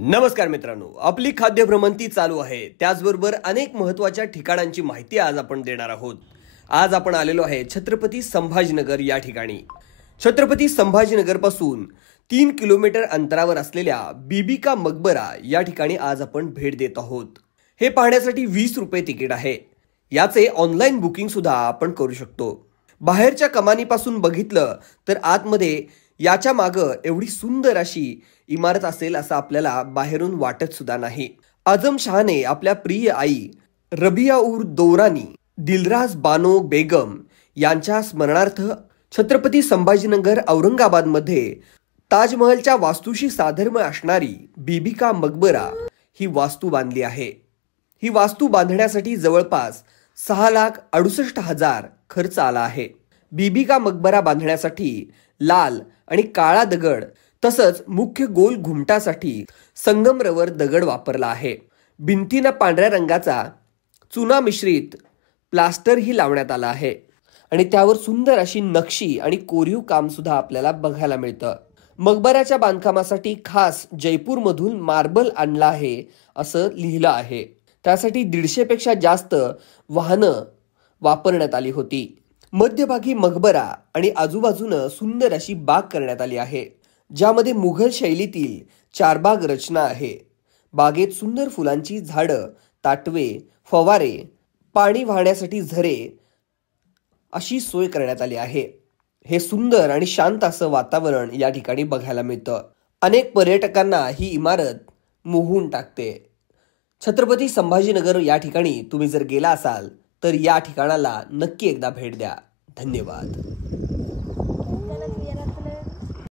नमस्कार मित्रांनो, आपली खाद्य भ्रमंती चालू आहे। त्याचबरोबर अनेक महत्त्वाच्या ठिकाणांची माहिती आज आपण देणार आहोत। आज आपण आलेलो आहे छत्रपती संभाजीनगर या ठिकाणी। छत्रपती संभाजीनगर पासून 3 किलोमीटर अंतरावर असलेल्या बीबी का मकबरा या ठिकाणी आज आपण भेट देत आहोत। हे पाहण्यासाठी 20 रुपये तिकीट आहे। याचे ऑनलाईन बुकिंग सुद्धा आपण करू शकतो। बाहेरच्या कमानीपासून बघितलं तर आतमध्ये याच्या मागं एवढी सुंदर अशी इमारत असेल असं आपल्याला बाहेरून वाटत सुद्धा नाही। आझम शहाने आपल्या प्रिय आई रबिया उर दौरानी दिलराज बानो बेगम यांच्या स्मरणार्थ छत्रपती संभाजीनगर औरंगाबाद मध्ये ताजमहलच्या वास्तूशी साधर्म्य असणारी बीबी का मकबरा ही वास्तू बांधली आहे। ही वास्तू बांधण्यासाठी जवळपास 6,68,000 खर्च आला आहे। बीबी का मकबरा बांधण्यासाठी लाल आणि काळा दगड तसंच मुख्य गोल घुमटासाठी संगमरवर दगड वापरला आहे। भिंतींना पांढऱ्या रंगाचा चुना मिश्रित प्लास्टर ही लावण्यात आला आहे आणि त्यावर सुंदर अशी नक्षी आणि कोरीव काम सुद्धा आपल्याला बघायला मिळतं। मकबराच्या बांधकामासाठी खास जयपूर मधून मार्बल आणला आहे असं लिहिलं आहे। त्यासाठी 150 पेक्षा जास्त वाहनं वापरण्यात आली होती। मध्यभागी मकबरा आणि आजूबाजूने सुंदर अशी बाग करण्यात आली आहे, ज्यामध्ये मुघल शैलीतील चारबाग रचना आहे। बागेत सुंदर फुलांची झाडं, ताटवे, फवारे, पाणी वाहण्यासाठी झरे अशी सोय करण्यात आली आहे। हे सुंदर आणि शांत असं वातावरण या ठिकाणी बघायला मिळतं। अनेक पर्यटकांना ही इमारत मोहून टाकते। छत्रपती संभाजीनगर या ठिकाणी तुम्ही जर गेला असाल तर या ठिकाणाला नक्की एकदा भेट द्या। धन्यवाद।